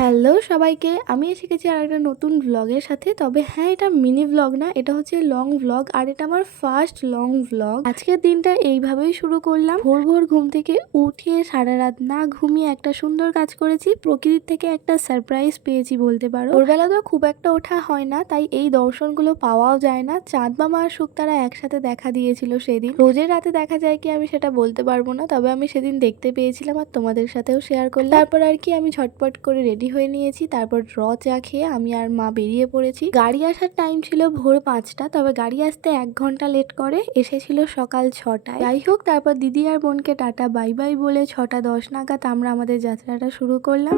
Hello সবাইকে, আমি এসে গেছি আর একটা নতুন ভ্লগের সাথে। তবে হ্যাঁ, এটা মিনি ভ্লগ না, এটা হচ্ছে লং ভ্লগ। আর এটা আমার ফার্স্ট লং ভ্লগ। আজকের দিনটা এইভাবেই শুরু করলাম। ভোর ভোর ঘুম থেকে উঠে সারা রাত না ঘুমিয়ে একটা সুন্দর কাজ করেছি। প্রকৃতির থেকে একটা সারপ্রাইজ পেয়েছি বলতে পারো। ভোরবেলা তো খুব একটা ওঠা হয় না, তাই এই দর্শনগুলো পাওয়াও যায় না। চাঁদ মামা আর শুকতারা একসাথে দেখা দিয়েছিল সেদিন। রোজের রাতে দেখা যায় কি আমি সেটা বলতে পারবো না, তবে আমি সেদিন দেখতে পেয়েছিলাম আর তোমাদের সাথেও শেয়ার করলাম। তারপর আর কি আমি ঝটপট করে রেডি হয়ে নিয়েছি। তারপর চা খেয়ে আমি আর মা বেরিয়ে পড়েছি। গাড়ি আসার টাইম ছিল ভোর 5টা, তবে গাড়ি আসতে 1 ঘন্টা লেট করে এসেছিল সকাল 6টায়। যাই হোক, তারপর দিদি আর বোনকে টাটা বাই বাই বলে 6টা 10 নাগাদ আমরা আমাদের যাত্রাটা শুরু করলাম।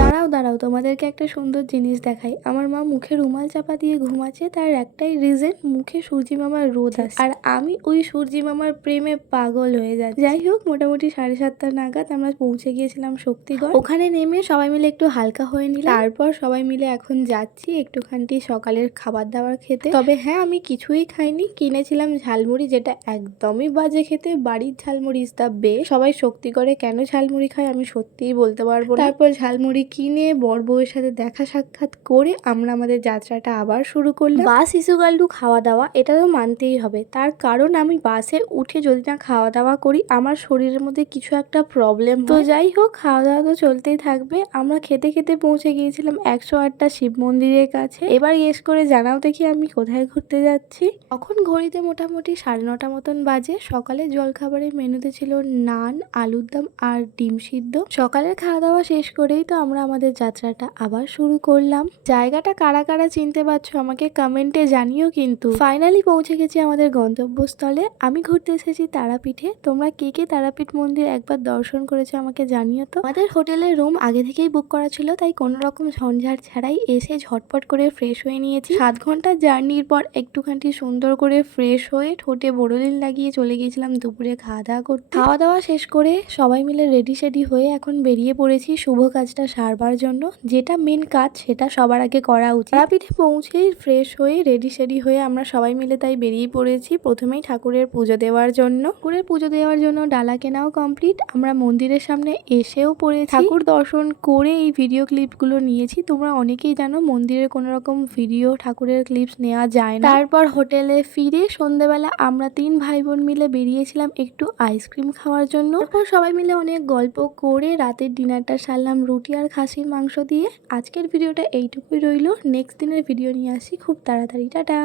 দাঁড়াও দাঁড়াও, তোমাদেরকে একটা সুন্দর জিনিস দেখাই। আমার মা মুখে রুমাল চাপা দিয়ে ঘুমাচ্ছে, তার একটাই রিজন, মুখে সূর্যি মামার রোদ আসছে আর আমি ওই সূর্যি মামার প্রেমে পাগল হয়ে যাচ্ছি। যাই হোক, মোটামুটি 7:30 নাগাদ আমরা পৌঁছে গিয়েছিলাম শক্তিগড়। ওখানে নেমে সবাই মিলে একটু হালকা হয়ে নিলাম। তারপর সবাই মিলে এখন যাচ্ছি একটুখানি সকালের খাবার দাবার খেতে। তবে হ্যাঁ, আমি কিছুই খাইনি, কিনেছিলাম ঝালমুড়ি, যেটা একদমই বাজে খেতে। বাড়ির ঝালমুড়ি ইজ দ্য বেস্ট। সবাই শক্তিগড়ে কেন ঝালমুড়ি খায় আমি সত্যিই বলতে পারবো না। তারপর ঝালমুড়ি কিনে বর বউয়ের সাথে দেখা সাক্ষাৎ করে আমরা আমাদের যাত্রাটা আবার শুরু করলাম। বাস ইসুগাল্ডু খাওয়া দাওয়া এটা তো মানতেই হবে, তার কারণ আমি বাসে উঠে যদি না খাওয়া দাওয়া করি আমার শরীরের মধ্যে কিছু একটা প্রবলেম। তো যাই হোক, খাওয়া দাওয়া তো চলতেই থাকবে। আমরা খেতে খেতে পৌঁছে গিয়েছিলাম 108টা শিব মন্দিরের কাছে। এবার গেস করে জানাও দেখি আমি কোথায় ঘুরতে যাচ্ছি। তখন ঘড়িতে মোটামুটি 9:30 মতন বাজে। সকালে জলখাবারের মেনুতে ছিল নান, আলুর দম আর ডিম সিদ্ধ। সকালের খাওয়া দাওয়া শেষ করেই তো আমরা আমাদের যাত্রাটা আবার শুরু করলাম। জায়গাটা কারা কারা চিনতে পারছো আমাকে কমেন্টে জানিও। কিন্তু ফাইনালি পৌঁছে গেছি আমাদের গন্তব্যস্থলে। আমি ঘুরতে এসেছি তারাপীঠে। তোমরা কে কে তারাপীঠ মন্দির একবার দর্শন করেছো আমাকে জানিও তো। আমাদের হোটেলের রুম আগে থেকেই বুক করা ছিল, তাই কোনো রকম ঝঞ্ঝাট ছাড়াই এসে ঝটপট করে ফ্রেশ হয়ে নিয়েছি। 7 ঘন্টার জার্নির পর একটুখানি সুন্দর করে ফ্রেশ হয়ে ঠোঁটে বোরোলিন লাগিয়ে চলে গিয়েছিলাম দুপুরে খাওয়া দাওয়া করতে। খাওয়া দাওয়া শেষ করে সবাই মিলে রেডি সেডি হয়ে এখন বেরিয়ে পড়েছি শুভ কাজটা সারবার জন্য। যেটা মেন কাজ সেটা সবার আগে করা উচিত। তারাপীঠে পৌঁছেই ফ্রেশ হয়ে রেডি সেডি হয়ে আমরা সবাই মিলে তাই বেরিয়ে পড়েছি প্রথমেই ঠাকুরের পুজো দেওয়ার জন্য। ঠাকুরের পুজো দেওয়ার জন্য ডালা কেনাও কমপ্লিট। আমরা মন্দিরের সামনে এসেও পড়েছি। ঠাকুর দর্শন করে এই ভিডিও ক্লিপগুলো নিয়েছি। তোমরা অনেকেই জানো মন্দিরের কোনো রকম ভিডিও ঠাকুরের ক্লিপস নেওয়া যায় না। তারপর হোটেলে ফিরে সন্ধ্যেবেলা আমরা 3 ভাই বোন মিলে বেরিয়েছিলাম একটু আইসক্রিম খাওয়ার জন্য। তারপর সবাই মিলে অনেক গল্প করে রাতের ডিনারটা সারলাম রুটি আর খাসির মাংস দিয়ে। আজকের ভিডিওটা এইটুকুই রইলো। নেক্সট দিনের ভিডিও নিয়ে আসি খুব তাড়াতাড়ি। টাটা।